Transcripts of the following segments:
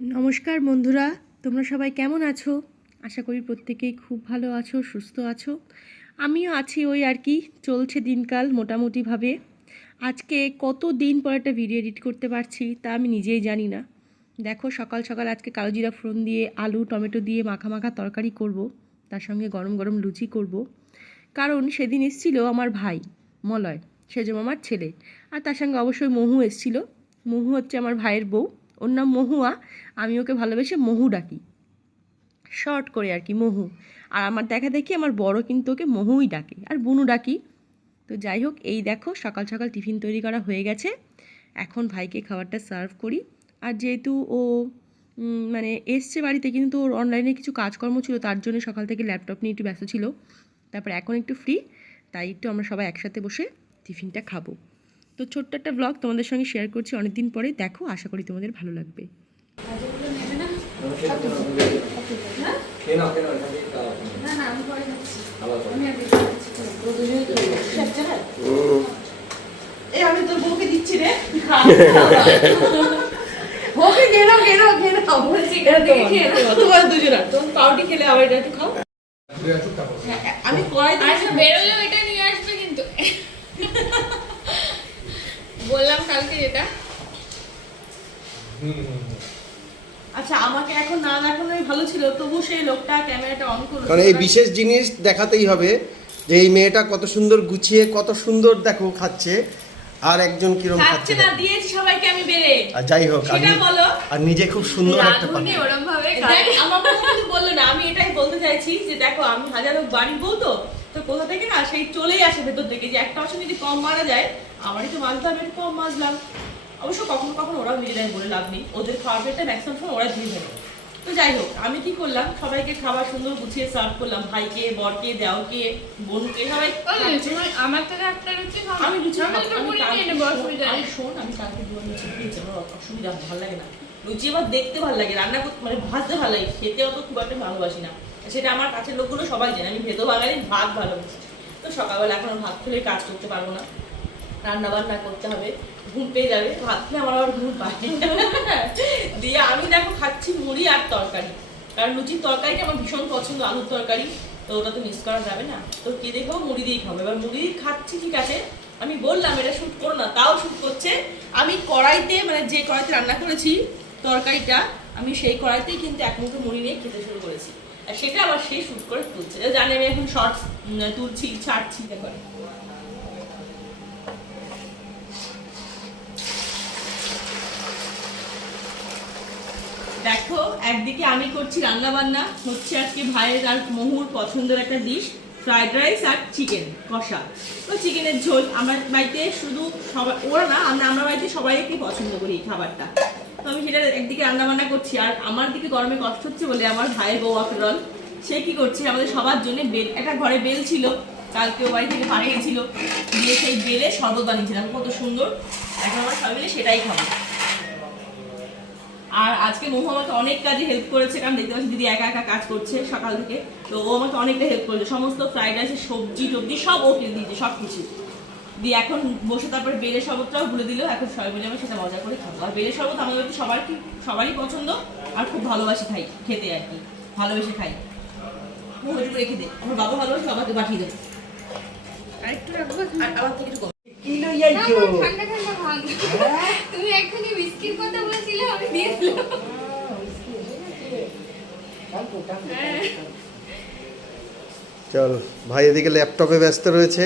নমস্কার বন্ধুরা, তোমরা সবাই কেমন আছো? আশা করি প্রত্যেকেই খুব ভালো আছো, সুস্থ আছো। আমিও আছি ওই আর কি, চলছে দিনকাল মোটামুটিভাবে। আজকে কত দিন পর একটা ভিডিও এডিট করতে পারছি তা আমি নিজেই জানি না। দেখো, সকাল সকাল আজকে কালো জিরা ফোড়ন দিয়ে, আলু, টমেটো দিয়ে মাখা মাখা তরকারি করব, তার সঙ্গে গরম গরম লুচি করব। কারণ সেদিন এসেছিল আমার ভাই, মলয় সেজম আমার ছেলে। আর তার সঙ্গে অবশ্যই মহু এসেছিল। মহু হচ্ছে আমার ভাইয়ের বউ। ওর নাম মহুয়া, আমি ওকে ভালোবেসে মহু ডাকি। শর্ট করে আর কি, মহু। আর আমার দেখা দেখি আমার বড় কিন্তু ওকে মহুই ডাকে। আর বুনু ডাকি। তো যাই হোক, এই দেখো, সকাল সকাল টিফিন তৈরি করা হয়ে গেছে। এখন ভাইকে খাবারটা সার্ভ করি। আর যেহেতু ও মানে এসছে বাড়িতে কিন্তু ওর অনলাইনে কিছু কাজকর্ম ছিল, তার জন্য সকাল থেকে ল্যাপটপ নিয়ে একটু ব্যস্ত ছিল। তারপর এখন একটু ফ্রি তাই একটু আমরা সবাই একসাথে বসে টিফিনটা খাব। তো ছোট্ট একটা ব্লগ তোমাদের সঙ্গে শেয়ার করছি অনেকদিন পরে দেখো আশা করি তোমাদের ভালো লাগবে। আমি তোর বউকে দিচ্ছি রে। বউকে ঘেরো ঘেরো ঘেরো বলছি এখান থেকে খেয়ে তোমার তোমার পাউটি খেলে আবার এটা একটু খাও। হ্যাঁ, আমি আচ্ছা বেরোলেও এটা নিয়ে আসবে কিন্তু। বললাম কালকে যেটা। আচ্ছা আমাকে এখন না দেখানোই ভালো ছিল তবু সেই লোকটা ক্যামেরাটা অন করল। কারণ এই বিশেষ জিনিস দেখাতেই হবে যে এই মেয়েটা কত সুন্দর গুছিয়ে কত সুন্দর দেখো খাচ্ছে আর একজন কিরম খাচ্ছে খাচ্ছে না দিয়েছি সবাইকে আমি বেড়ে। আর যাই হোক আর সেটা বলো। আর নিজে খুব সুন্দর একটা পাত্র ওরম ভাবে দেখ, আমার কথা কিন্তু বলল না আমি এটাই বলতে চাইছি যে দেখো আমি হাজারো বাড়ির বউ তো তো কোথা থেকে না সেই চলেই আসে ভেতর থেকে যে একটা অংশ যদি কম মারা যায় আমারই তো মাছতে হবে কম মাজলাম। অবশ্য কখনো কখনো ওরাও নিজেরাই বলে লাভ নেই। ওদের খাওয়ার পেটটা ম্যাক্সিমাম সময় ওরা ধুয়ে ফেলে। তো যাই হোক আমি কি করলাম? সবাইকে খাবার সুন্দর গুছিয়ে সার্ভ করলাম। ভাইকে বরকে দেওকে বোনকে সবাই আমার থেকে একটা রুচি আমি শোন- আমি কালকে দুবার লুচি খেয়েছি আমার অসুবিধা ভালো লাগে না। লুচি আবার দেখতে ভালো লাগে রান্না করতে মানে ভাজতে ভালো লাগে খেতে অত খুব একটা ভালোবাসি না। সেটা আমার কাছের লোকগুলো সবাই জানে আমি ভেতর বাঙালি ভাত ভালোবাসি। তো সকালবেলা এখন ভাত খেলে কাজ করতে পারব না। রান্না বান্না করতে হবে, ঘুম পেয়ে যাবে ভাত আমার আবার ঘুম পায় দিয়ে আমি দেখো খাচ্ছি মুড়ি আর তরকারি। কারণ লুচির তরকারিটা আমার ভীষণ পছন্দ, আলুর তরকারি। তো ওটা তো মিস করা যাবে না। তো কি দিয়ে খাব মুড়ি দিয়ে খাব। এবার মুড়ি খাচ্ছি, ঠিক আছে। আমি বললাম, এটা শ্যুট করো না। তাও শ্যুট করছে। আমি কড়াইতে মানে যে কড়াইতে রান্না করেছি তরকারিটা, আমি সেই কড়াইতেই কিন্তু এক মুঠো মুড়ি নিয়ে খেতে শুরু করেছি। আর সেটা আবার সেই শ্যুট করে তুলছে। জানি, আমি এখন শর্টস তুলছি, ছাড়ছি এখন দেখো একদিকে আমি করছি রান্না বান্না হচ্ছে আজকে ভাইয়ের আর মহুর পছন্দের একটা ডিশ ফ্রাইড রাইস আর চিকেন কষা। তো চিকেনের ঝোল আমার বাড়িতে শুধু সবাই, ওরা না, আমরা আমরা বাড়িতে সবাই একটু পছন্দ করি এই খাবারটা। তো আমি সেটা একদিকে রান্না বান্না করছি, আর আমার দিকে গরমে কষ্ট হচ্ছে বলে আমার ভাইয়ের বউ আফরল সে কি করছে? আমাদের সবার জন্য বেল, একটা ঘরে বেল ছিল, কালকে ও বাড়ি থেকে পাঠিয়েছিল দিয়ে সেই বেলে শরবত বানিয়েছিলাম, কত সুন্দর। এখন আমরা সবাই মিলে সেটাই খাব। আর আজকে মহু আমাকে অনেক কাজে হেল্প করেছে কারণ দেখতে পাচ্ছি দিদি একা একা কাজ করছে সকাল থেকে। তো ও আমাকে অনেকটা হেল্প করেছে। সমস্ত ফ্রাইড রাইসের সবজি টবজি সব ও কিনে দিয়েছে সব কিছু দিয়ে এখন বসে তারপরে বেলের শরবতটাও ভুলে দিল এখন সবাই মিলে আমরা সেটা মজা করে খাব। আর বেলের শরবত আমাদের সবার কি সবারই পছন্দ আর খুব ভালোবাসি খাই খেতে আর কি। ভালোবেসে খাই। ও একটু রেখে দে। আমার বাবা ভালোবাসে বাবাকে পাঠিয়ে দেবে আর একটু রাখব? আর আমার থেকে একটু কম। ভাগ তুমি এক্ষুনি বিস্কিট কথা চল, ভাই এদিকে ল্যাপটপে ব্যস্ত রয়েছে।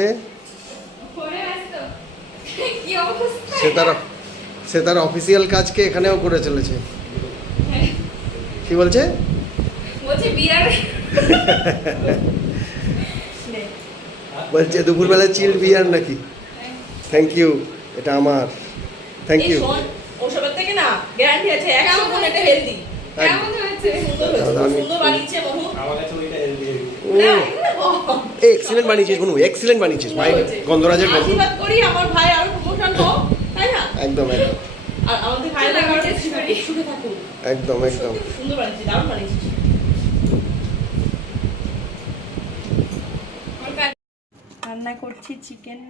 সে তার সে তার অফিসিয়াল কাজকে এখানেও করে চলেছে। কি বলছি? বলছে, দুপুরবেলা চিল বিয়ার নাকি? থ্যাংক ইউ এটা আমার। থ্যাংক ইউ শোন ওসবের থেকে না গ্যারান্টি আছে একশো গুণ এটা হেলদি। এক্সিলেন্ট বানিয়েছিস বনু এক্সিলেন্ট বানিয়েছিস ভাই। গন্ধরাজের আশীর্বাদ করি আমার ভাই আরও প্রমোশন হোক তাই না? একদম একদম। আর আমাদের। সুখে থাকুক একদম একদম। সুন্দর বানিয়েছিস দারুণ বানিয়েছিস। রান্না করছি চিকেন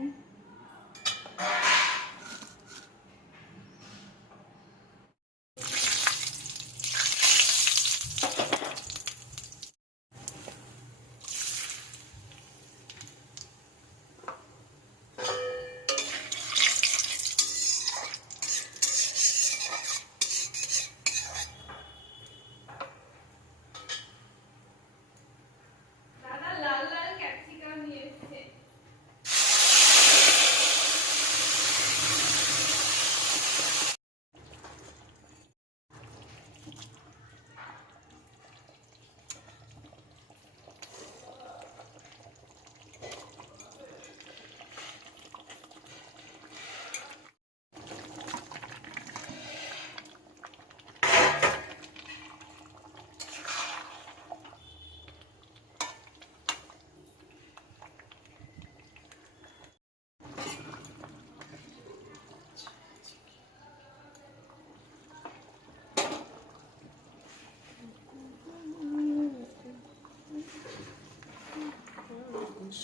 মানুষ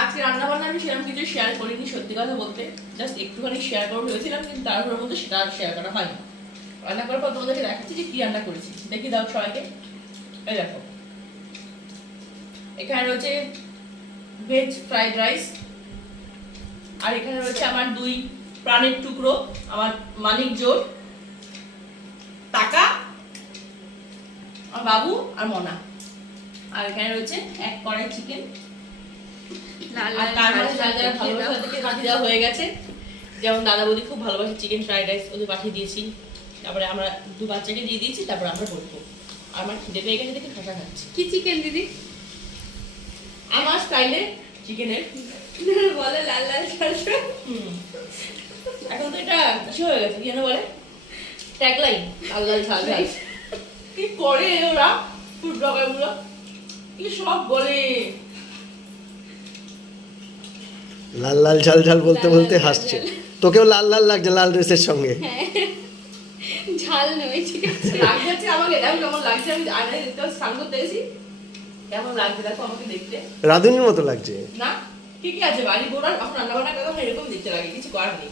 আজকে রান্নাবান্না আমি সেরকম কিছু শেয়ার করিনি, সত্যি কথা বলতে। জাস্ট একটুখানি শেয়ার করে হয়েছিলাম কিন্তু তারপরের মধ্যে সেটা আর শেয়ার করা হয়নি। রান্না করার পর তোমাদেরকে দেখাচ্ছি যে কি রান্না করেছি। দেখি দাও সবাইকে। এই দেখো। এখানে রয়েছে ভেজ ফ্রাইড রাইস আর এখানে রয়েছে আমার দুই প্রাণের টুকরো আমার মানিক জোর টাকা আমার বাবু আর মনা। আর এখানে রয়েছে এক কড়াই চিকেন আর দেওয়া হয়ে গেছে। যেমন দাদা বৌদি খুব ভালোবাসে চিকেন ফ্রাইড রাইস ওদের পাঠিয়ে দিয়েছি। তারপরে আমরা দু বাচ্চাকে দিয়ে দিয়েছি তারপরে আমরা বলব আর আমার খিদে পেয়ে গেছে দেখে ঠাসা খাচ্ছি। কি চিকেন দিদি? আমার স্টাইলে চিকেনের বলে লাল লাল ঝাল ঝাল। এখন তো এটা কিছু হয়ে গেছে কি বলে? ট্যাগলাইন লাল লাল ঝাল ঝাল কি করে ওরা ফুড ব্লগারগুলো? কি সব বলে? লাল লাল ঝাল ঝাল বলতে বলতে হাসছে। তোকেও লাল লাল লাগছে লাল ড্রেসের সঙ্গে। ঝাল নয় ঠিক আছে? লাগছে আমাকে দেখো কেমন লাগছে আমি আয়নায় দেখতে স্নান করতে গেছি কেমন লাগছে দেখো আমাকে দেখতে। রাধুনির মতো লাগছে। না? কি কি আছে? বাড়ি বোড়ার এখন রান্না বান্না এরকম দেখতে লাগে কিছু করার নেই।